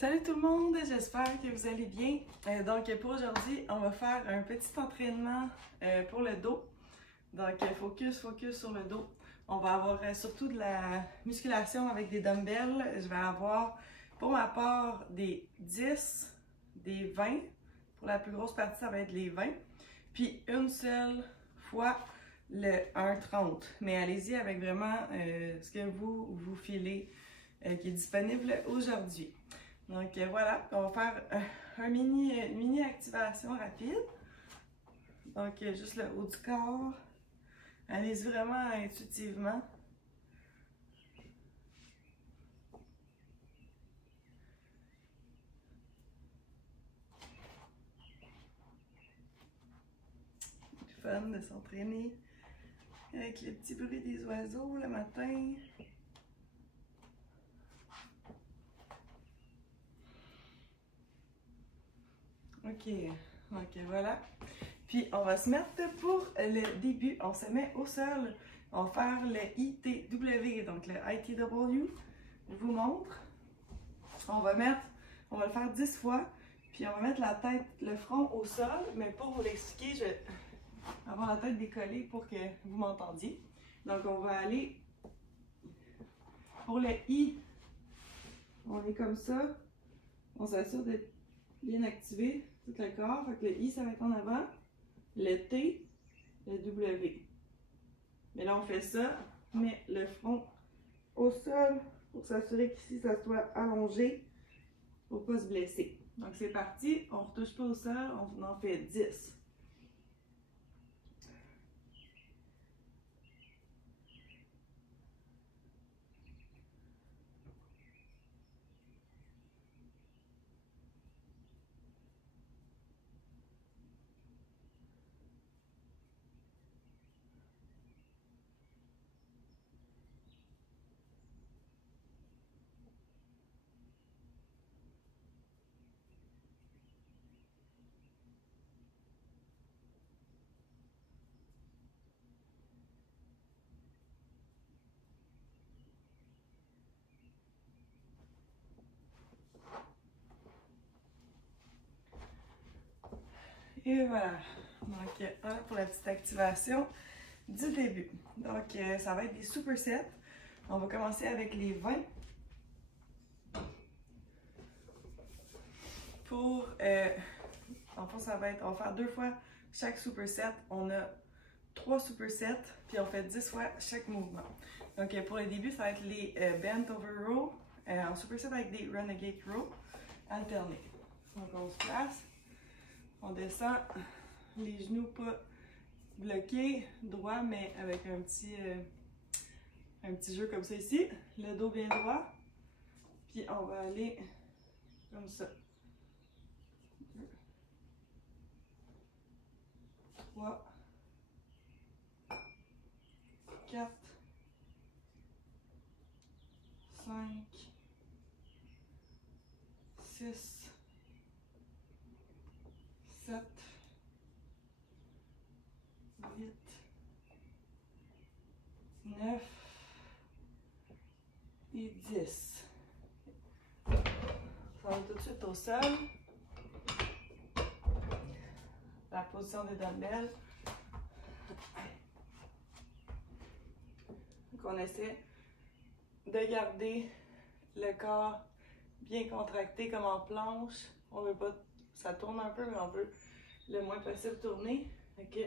Salut tout le monde, j'espère que vous allez bien. Donc pour aujourd'hui, on va faire un petit entraînement pour le dos. Donc focus sur le dos. On va avoir surtout de la musculation avec des dumbbells. Je vais avoir pour ma part des 10, des 20. Pour la plus grosse partie, ça va être les 20. Puis une seule fois le 1,30. Mais allez-y avec vraiment ce que vous filez qui est disponible aujourd'hui. Donc voilà, on va faire une mini activation rapide. Donc juste le haut du corps. Allez-y vraiment intuitivement. C'est fun de s'entraîner avec le petit bruit des oiseaux le matin. Ok, voilà. Puis on va se mettre pour le début, on se met au sol. On va faire le ITW, donc le ITW. Je vous montre. On va le faire 10 fois. Puis on va mettre la tête, le front au sol. Mais pour vous l'expliquer, je vais avoir la tête décollée pour que vous m'entendiez. Donc on va aller pour le I. On est comme ça. On s'assure d'être bien activé tout le corps. Fait que le I, ça va être en avant. Le T, le W. Mais là, on fait ça, met le front au sol pour s'assurer qu'ici, ça soit allongé pour ne pas se blesser. Donc, c'est parti. On ne retouche pas au sol, on en fait 10. Et voilà. Donc, un pour la petite activation du début. Donc, ça va être des supersets. On va commencer avec les 20. En fait, on va faire 2 fois chaque superset. On a 3 supersets, puis on fait 10 fois chaque mouvement. Donc, pour le début, ça va être les bent over row, en superset avec des renegade row alternés. Donc, on se place, on descend, les genoux pas bloqués, droit, mais avec un petit jeu comme ça ici. Le dos bien droit, puis on va aller comme ça. 2, 3, 4, 5, 6, 7, 8, 9 et 10. On va tout de suite au sol. La position des dumbbells. Donc on essaie de garder le corps bien contracté comme en planche. On veut pas, ça tourne un peu, mais on veut le moins possible tourner. Ok,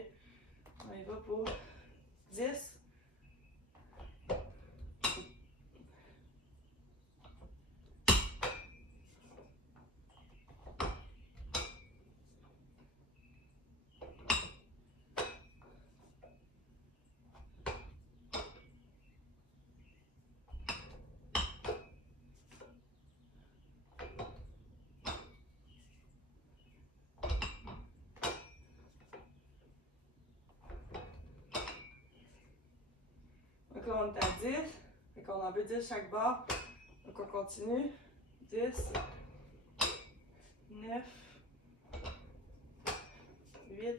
on y va pour 10. Donc on est à 10, donc on en veut 10 chaque barre. Donc on continue. 10, 9, 8,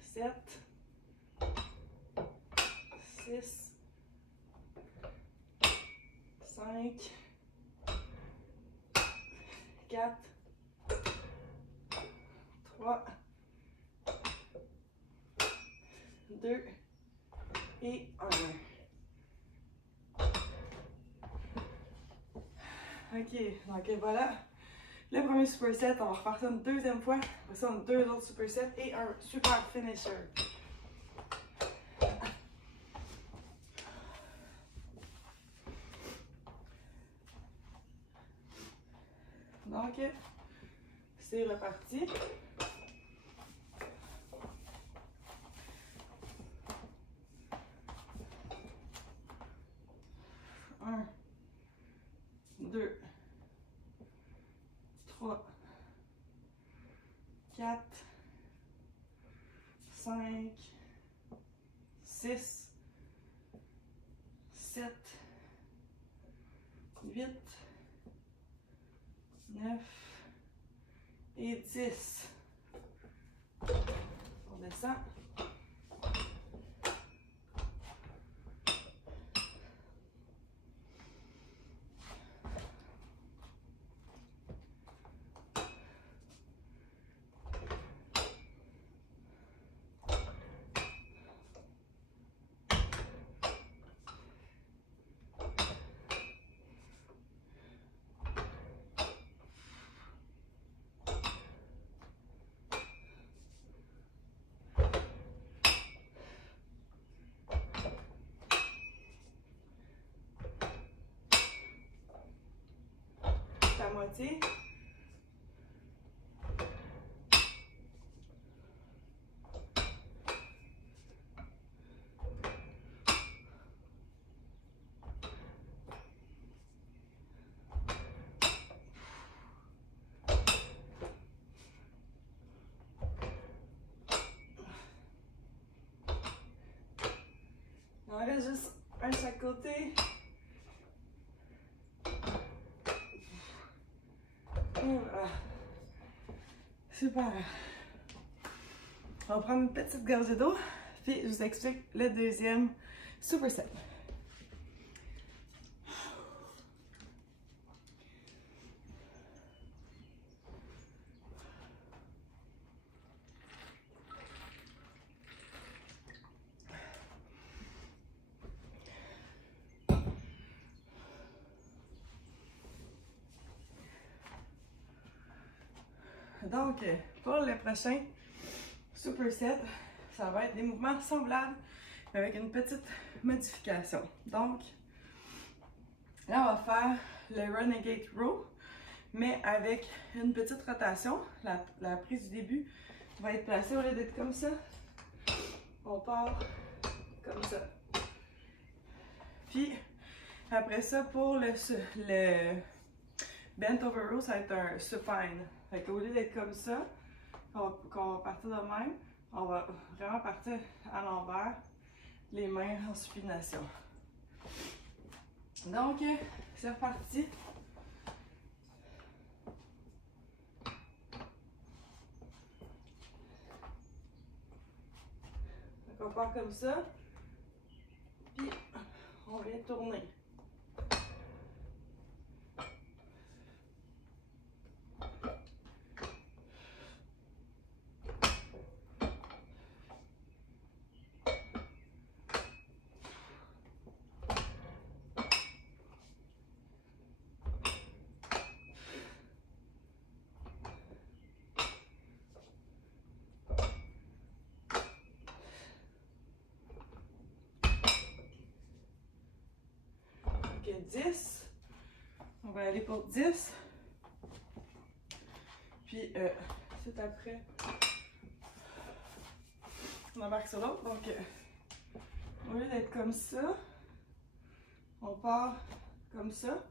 7, 6, 5, 4, 3, 2 et 1. Ok, donc voilà. Le premier superset, on va repartir une deuxième fois. Après ça, on a 2 autres supersets et un super finisher. Donc, c'est reparti. Un, 2, 3, 4, 5, 6, 7, 8, 9 et 10. On descend. À moitié. On reste juste un de chaque côté. Et voilà. Super. On va prendre une petite gorgée d'eau, puis je vous explique le deuxième superset. Donc, pour le prochain superset, ça va être des mouvements semblables, mais avec une petite modification. Donc, là, on va faire le Renegade Row, mais avec une petite rotation. La prise du début va être placée, au lieu d'être comme ça, on part comme ça. Puis, après ça, pour le Bent Over Row, ça va être un supine. Fait qu'au lieu d'être comme ça, qu'on va partir de même, on va vraiment partir à l'envers, les mains en supination. Donc, c'est reparti. Donc, on part comme ça, puis on vient tourner. Ok, 10. On va aller pour 10. Puis, c'est après, on embarque sur l'autre. Donc, au lieu d'être comme ça, on part comme ça.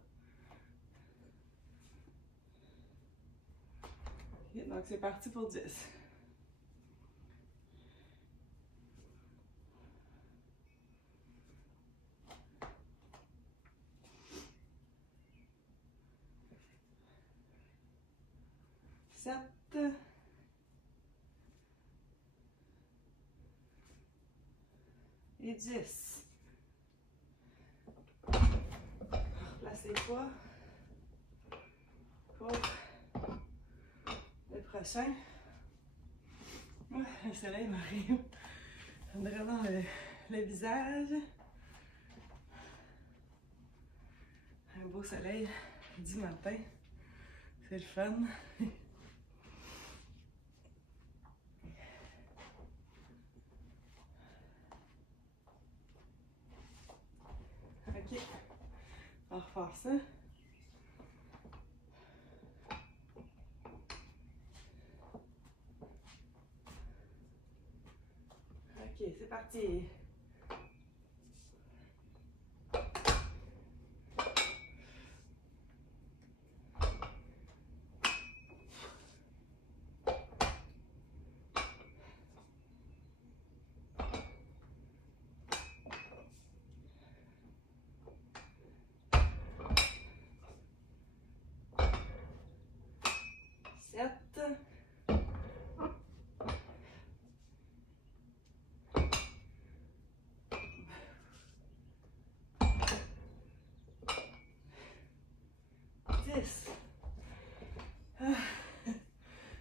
Okay, donc, c'est parti pour 10. Et 10. Replace les poids pour prochain. Le soleil m'arrive dans le visage. Un beau soleil du matin. C'est le fun. Ok, on va refaire ça. Ok, c'est parti.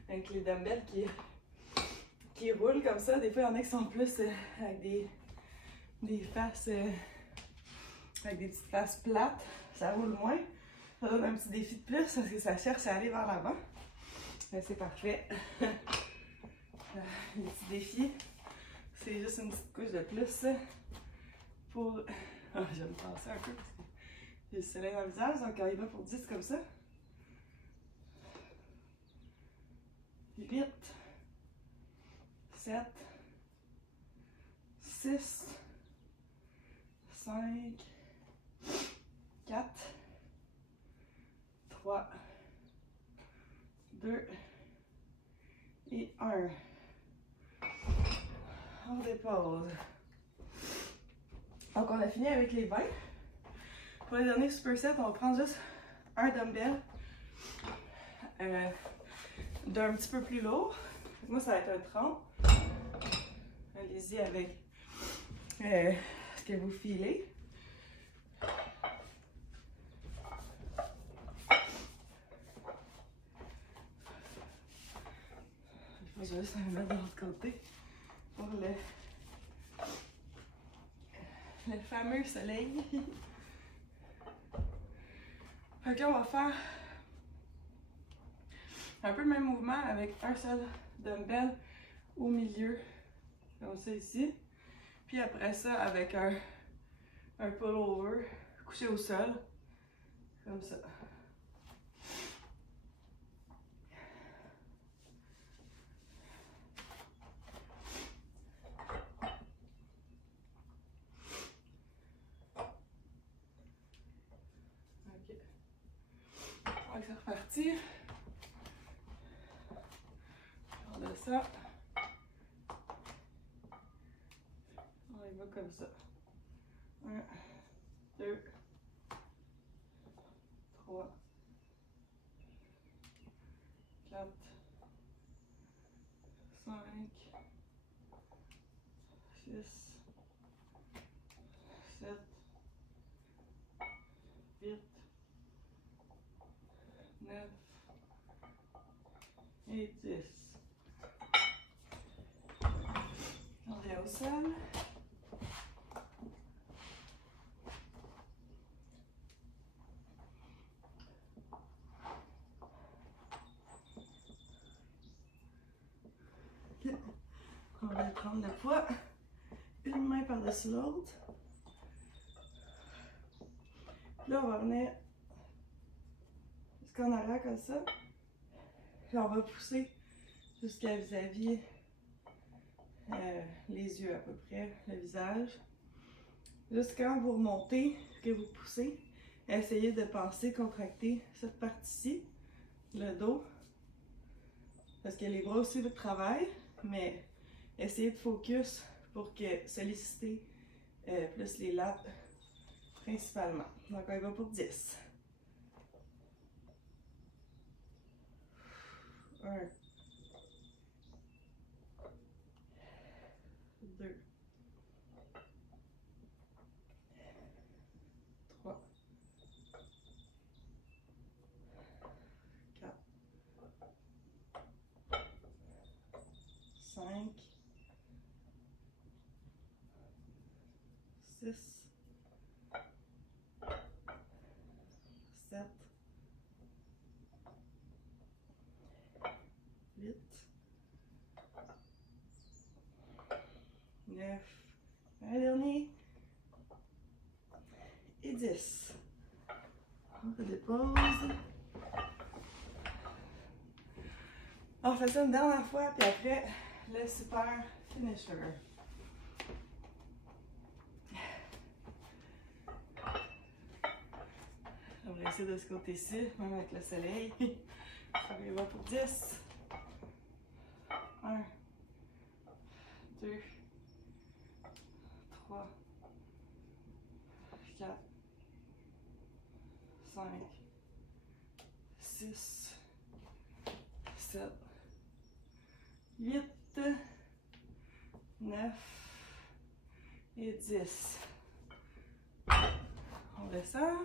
Avec les dumbbells qui roulent comme ça, des fois il y en a qui sont plus avec des faces, avec des petites faces plates, ça roule moins. Ça donne un petit défi de plus parce que ça cherche à aller vers l'avant. Mais c'est parfait. Les petits défis, c'est juste une petite couche de plus pour... Ah, je vais me passer un peu parce que j'ai le soleil dans le visage, donc on y va pour 10 comme ça. 8, 7, 6, 5, 4, 3, 2 et 1. On dépose. Donc on a fini avec les 20. Pour les derniers supersets, on va prendre juste un dumbbell d'un petit peu plus lourd. Moi, ça va être un 30. Allez-y avec ce que vous filez. Je vais juste me mettre de l'autre côté pour le fameux soleil. Fait que là, on va faire un peu le même mouvement avec un seul dumbbell au milieu, comme ça ici. Puis après ça, avec un pull-over, couché au sol, comme ça. Ok. On va repartir. On a ça. On y va comme ça. 1, 2, 3, 4, 5, 6, 7, 8, 9 et 10. On revient au sol. On va prendre le poids, une main par-dessus l'autre. Là, on va venir jusqu'en arrière comme ça. Puis on va pousser jusqu'à vis-à-vis les yeux à peu près, le visage. Juste quand vous remontez, que vous poussez, essayez de penser contracter cette partie-ci, le dos. Parce que les bras aussi vous travaillent, mais essayez de focus pour que solliciter plus les lats principalement. Donc on y va pour 10. 1, 2, 3, 4, 6, 7, 8, 9, un dernier, et 10. On redépose. On fait ça une dernière fois, puis après, le super finisher. On va essayer de ce côté-ci, même avec le soleil. On y va pour 10. 1, 2, 3, 4, 5, 6, 7, 8, 9 et 10. On descend.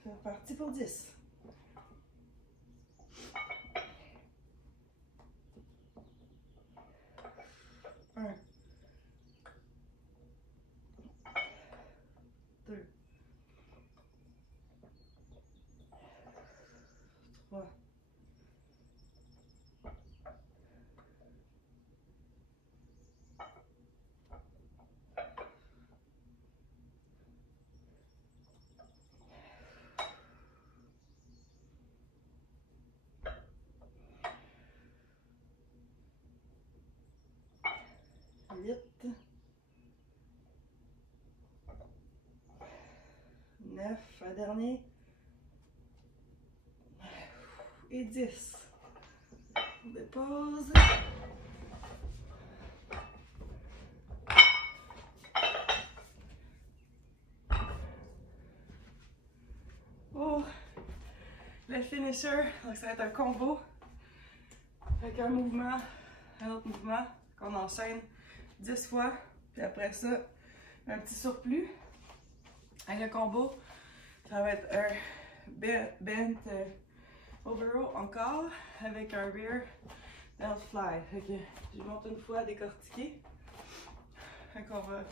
C'est reparti pour 10. 1, 2, 3, 8, 9, un dernier, et 10. On dépose. Pour le finisher, donc ça va être un combo avec un mouvement, un autre mouvement qu'on enchaîne 10 fois, puis après ça, un petit surplus. Avec le combo, ça va être un bent over row encore avec un rear delt fly. Fait que je monte une fois à décortiquer. Fait qu'on va,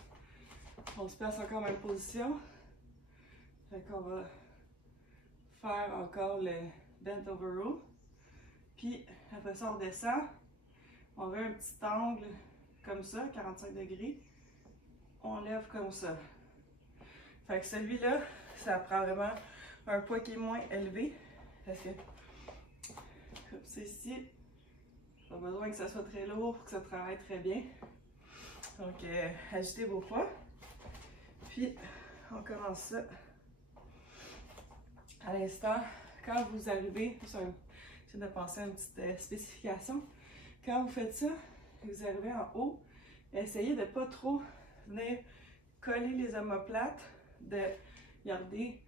on se place encore en même position. Fait qu'on va faire encore le bent over row. Puis après ça, on redescend. On veut un petit angle comme ça, 45 degrés. On lève comme ça. Fait que celui-là, ça prend vraiment un poids qui est moins élevé. Parce que, comme c'est ici, pas besoin que ça soit très lourd pour que ça travaille très bien. Donc, ajustez vos poids. Puis, on commence ça. À l'instant, quand vous arrivez, j'essaie de penser à une petite spécification. Quand vous faites ça, vous arrivez en haut, essayez de ne pas trop venir coller les omoplates, de garder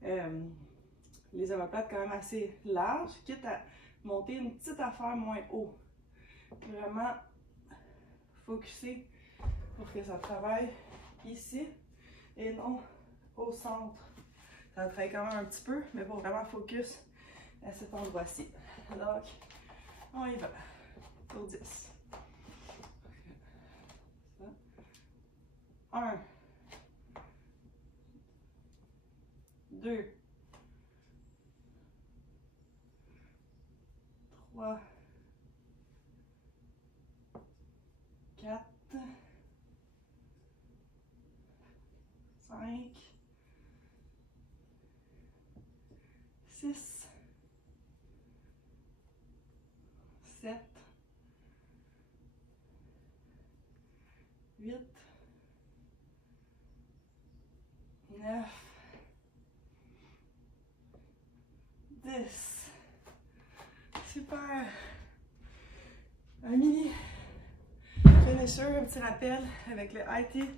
les omoplates quand même assez larges, quitte à monter une petite affaire moins haut. Vraiment focuser pour que ça travaille ici et non au centre. Ça va travailler quand même un petit peu, mais pour vraiment focus à cet endroit-ci. Donc, on y va pour 10. 1, 2, 3, 4, 5, 6, 7, 8, 9, 10. Super. Un mini finisher, un petit rappel avec le ITW.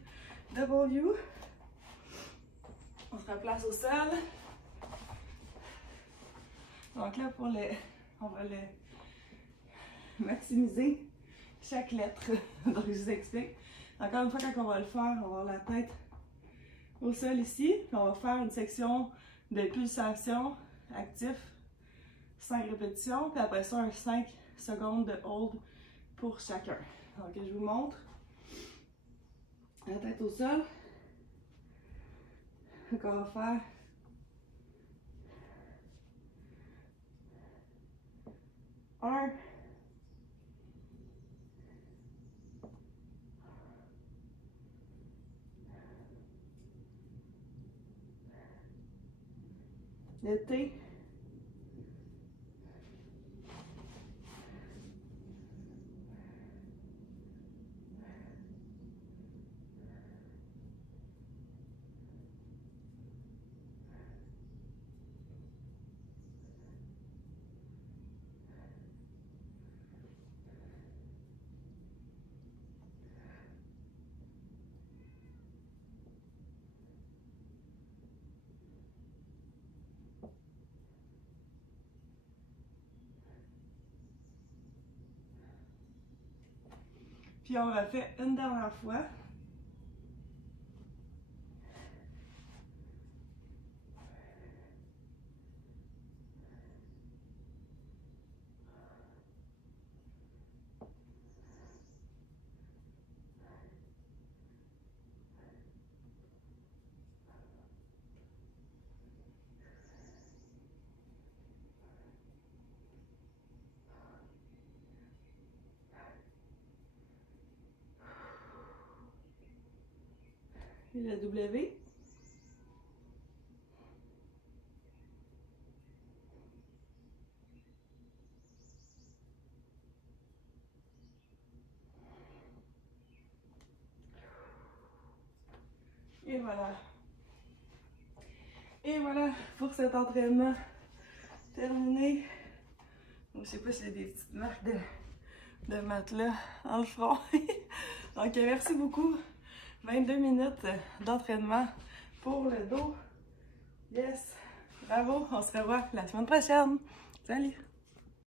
On se replace au sol. Donc là, on va le maximiser chaque lettre. Donc je vous explique. Encore une fois, quand on va le faire, on va avoir la tête au sol ici. Puis on va faire une section de pulsation actif, 5 répétitions. Puis après ça, un 5 secondes de hold pour chacun. Donc je vous montre. La tête au sol. Donc on va faire un, le T, puis on refait une dernière fois. Et le W. Et voilà. Et voilà pour cet entraînement terminé. Donc, je sais pas s'il y a des petites marques de matelas dans le front. Donc, merci beaucoup. 22 minutes d'entraînement pour le dos. Yes! Bravo! On se revoit la semaine prochaine. Salut!